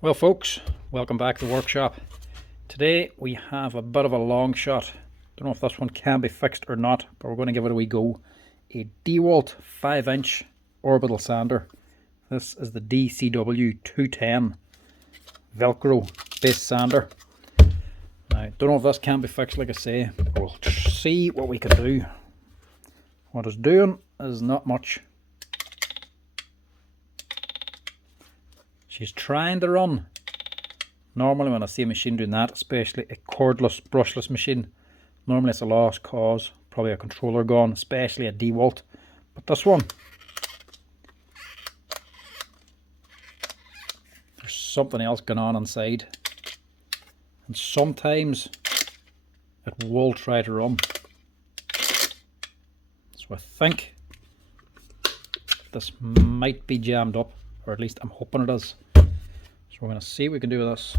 Well folks, welcome back to the workshop. Today we have a bit of a long shot. Don't know if this one can be fixed or not, but we're going to give it a wee go. A Dewalt 5-inch orbital sander. This is the DCW210 Velcro base sander. Now, don't know if this can be fixed, like I say. We'll see what we can do. What it's doing is not much. She's trying to run. Normally when I see a machine doing that, especially a cordless, brushless machine, normally it's a lost cause, probably a controller gone, especially a Dewalt. But this one, there's something else going on inside. And sometimes it will try to run. So I think this might be jammed up, or at least I'm hoping it is. So we're going to see what we can do with this.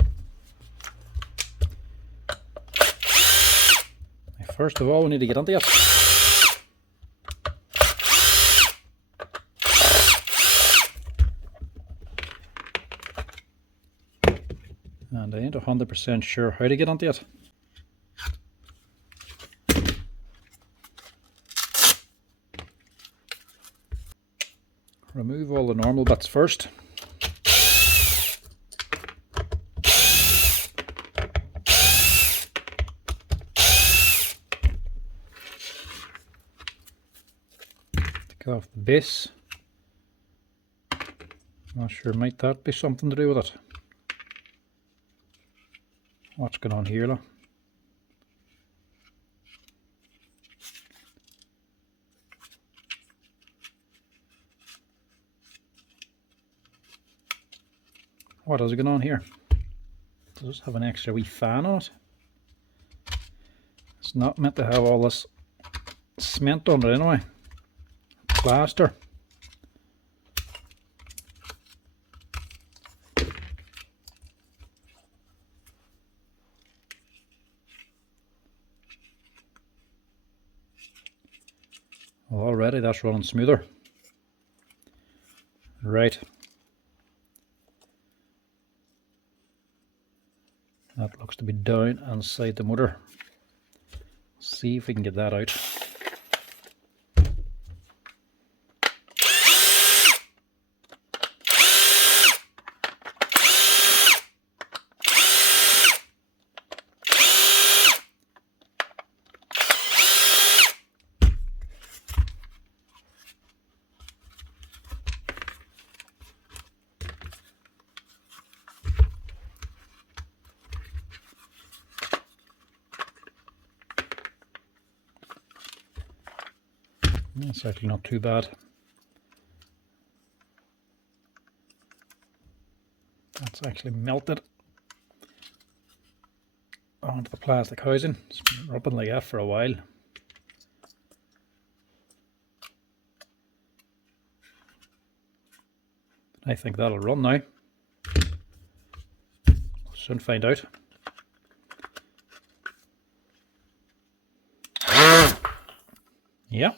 Now, first of all, we need to get into it. And I ain't 100% sure how to get into it. Remove all the normal bits first. Take off the base. Not sure, might that be something to do with it? What's going on here, look? What is going on here? Does this have an extra wee fan on it? It's not meant to have all this cement on it anyway. Plaster. Well, already that's running smoother. Right. That looks to be down inside the motor. See if we can get that out. That's actually not too bad. That's actually melted onto the plastic housing. It's been rubbing like that for a while. I think that'll run now. We'll soon find out. Yep.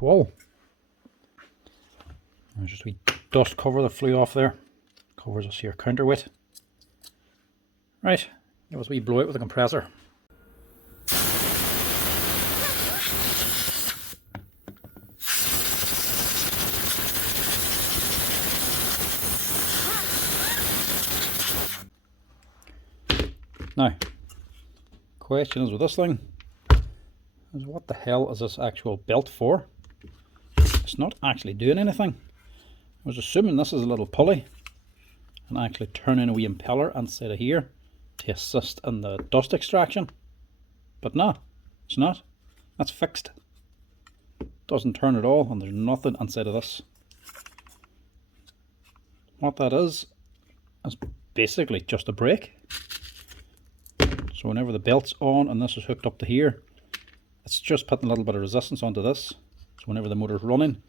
Whoa. There's just a wee dust cover that flew off there. Covers us here counterweight. Right, give us a wee blow out with the compressor. Now, question is with this thing, is what the hell is this actual belt for? It's not actually doing anything. I was assuming this is a little pulley and actually turning a wee impeller inside of here to assist in the dust extraction. But no, it's not. That's fixed. Doesn't turn at all, and there's nothing inside of this. What that is basically just a brake. So whenever the belt's on and this is hooked up to here, it's just putting a little bit of resistance onto this. So whenever the motor's running,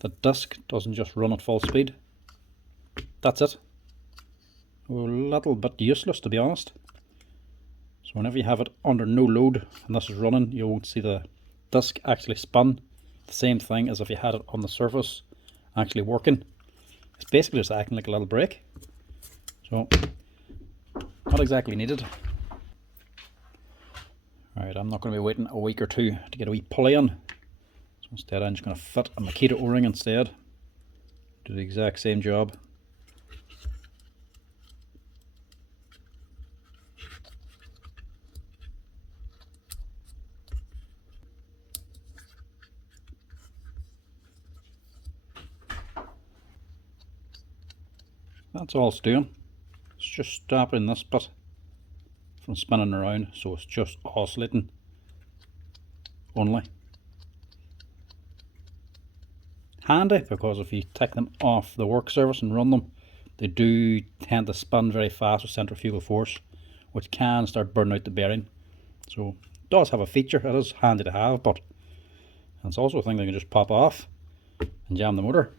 the disc doesn't just run at full speed. That's it. A little bit useless, to be honest. So whenever you have it under no load and this is running, you won't see the disc actually spin. The same thing as if you had it on the surface actually working. It's basically just acting like a little brake. So, not exactly needed. Alright, I'm not going to be waiting a week or two to get a wee pulley in. So instead I'm just going to fit a Makita O-ring instead. Do the exact same job. That's all it's doing. It's just stopping this bit from spinning around, so it's just oscillating only. Handy, because if you take them off the work surface and run them, they do tend to spin very fast with centrifugal force, which can start burning out the bearing. So it does have a feature, it is handy to have, but it's also a thing that you can just pop off and jam the motor.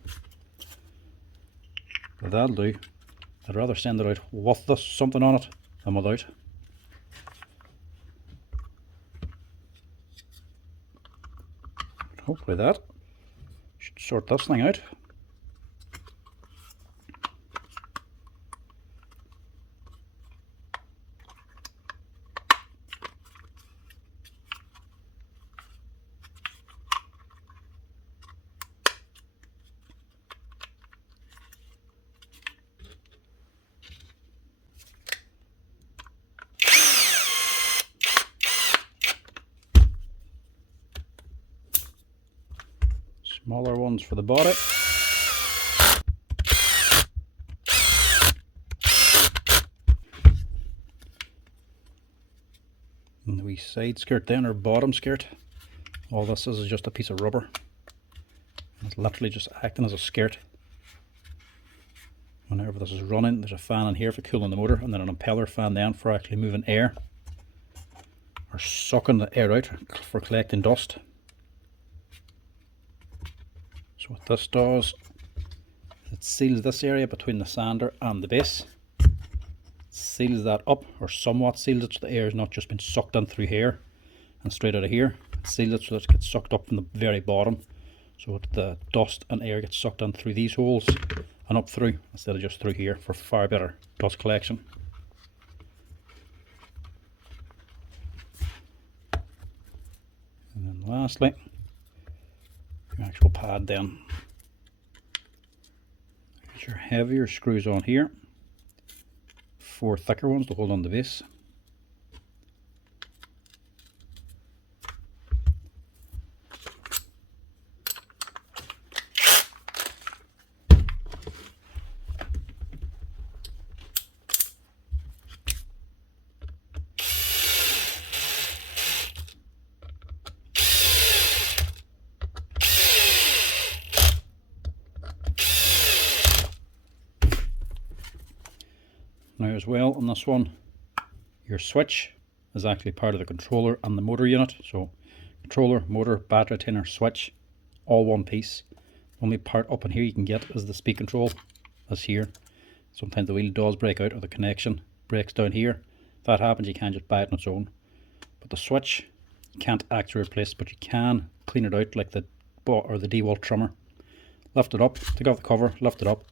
But that'll do. I'd rather send it out with this something on it than without. Hopefully that should sort this thing out. Smaller ones for the body. And the wee side skirt then, or bottom skirt. All this is just a piece of rubber. It's literally just acting as a skirt. Whenever this is running, there's a fan in here for cooling the motor, and then an impeller fan then for actually moving air, or sucking the air out for collecting dust. So what this does, it seals this area between the sander and the base. It seals that up, or somewhat seals it, so the air has not just been sucked in through here and straight out of here. It seals it so that it gets sucked up from the very bottom, so the dust and air gets sucked in through these holes and up through, instead of just through here, for far better dust collection. And then lastly, your actual pad then. There's your heavier screws on here, 4 thicker ones to hold on the base. Now as well on this one, your switch is actually part of the controller and the motor unit. So controller, motor, battery retainer, switch, all one piece. Only part up in here you can get is the speed control, as here. Sometimes the wheel does break out or the connection breaks down here. If that happens, you can just buy it on its own. But the switch you can't actually replace, but you can clean it out like the Dewalt trimmer. Lift it up, take off the cover, lift it up,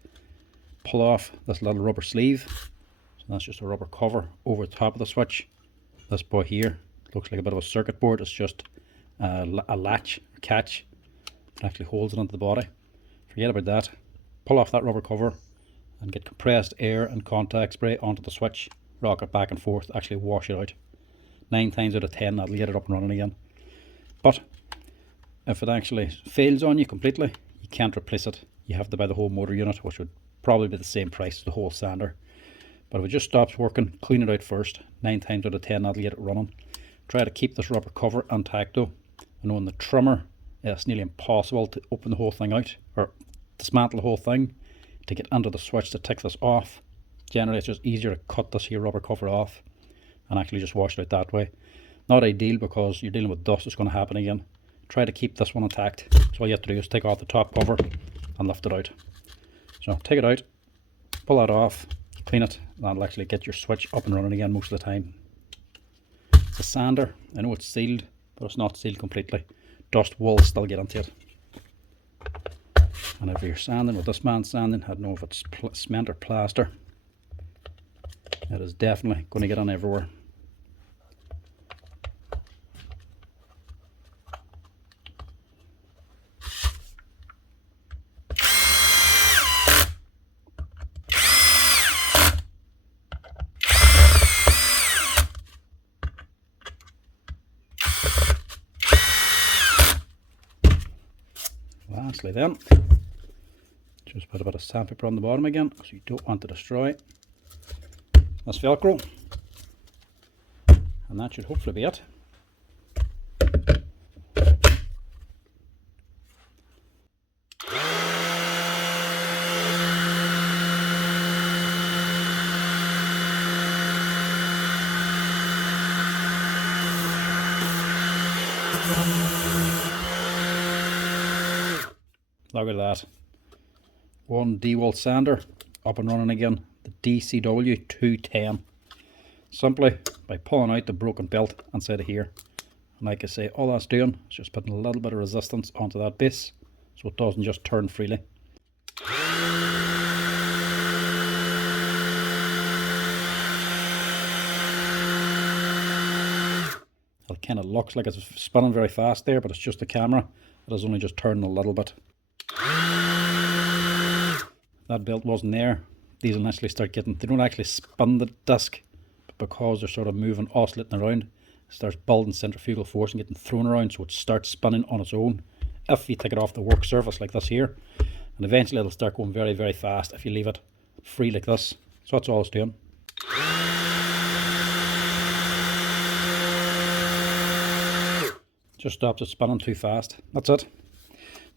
pull off this little rubber sleeve. So that's just a rubber cover over the top of the switch. This boy here looks like a bit of a circuit board. It's just a latch, a catch. It actually holds it onto the body. Forget about that. Pull off that rubber cover and get compressed air and contact spray onto the switch. Rock it back and forth, actually wash it out. 9 times out of 10 that'll get it up and running again. But if it actually fails on you completely, you can't replace it. You have to buy the whole motor unit, which would probably be the same price as the whole sander. But if it just stops working, clean it out first. 9 times out of 10 that'll get it running. Try to keep this rubber cover intact though. I know in the trimmer it's nearly impossible to open the whole thing out or dismantle the whole thing to get under the switch to take this off. Generally it's just easier to cut this here rubber cover off and actually just wash it out that way. Not ideal because you're dealing with dust, it's going to happen again. Try to keep this one intact. So all you have to do is take off the top cover and lift it out. So take it out, pull that off, clean it, and that'll actually get your switch up and running again most of the time. It's a sander. I know it's sealed, but it's not sealed completely. Dust will still get into it. And if you're sanding with this man's sanding, I don't know if it's cement or plaster, it is definitely going to get on everywhere. Lastly then, just put a bit of sandpaper on the bottom again, because you don't want to destroy this Velcro. And that should hopefully be it. Look at that. One Dewalt sander up and running again, the DCW210. Simply by pulling out the broken belt inside of here. And like I say, all that's doing is just putting a little bit of resistance onto that base so it doesn't just turn freely. It kind of looks like it's spinning very fast there, but it's just the camera. It is only just turning a little bit. That belt wasn't there. These will actually start getting, they don't actually spin the disc, but because they're sort of moving, oscillating around, it starts building centrifugal force and getting thrown around, so it starts spinning on its own if you take it off the work surface like this here. And eventually it'll start going very, very fast if you leave it free like this. So that's all it's doing. Just stops it spinning too fast. That's it.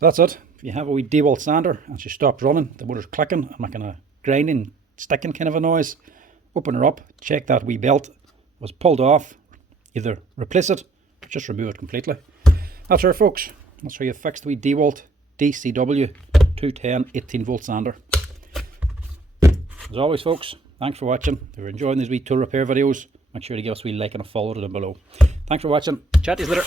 That's it. If you have a wee Dewalt sander and she stops running, the motor's clicking and making a grinding, sticking kind of a noise, open her up, check that wee belt was pulled off, either replace it or just remove it completely. That's her, folks. That's how you fix the wee Dewalt DCW210 18-volt sander. As always, folks, thanks for watching. If you're enjoying these wee tool repair videos, make sure to give us a wee like and a follow down below. Thanks for watching. Chat to you later.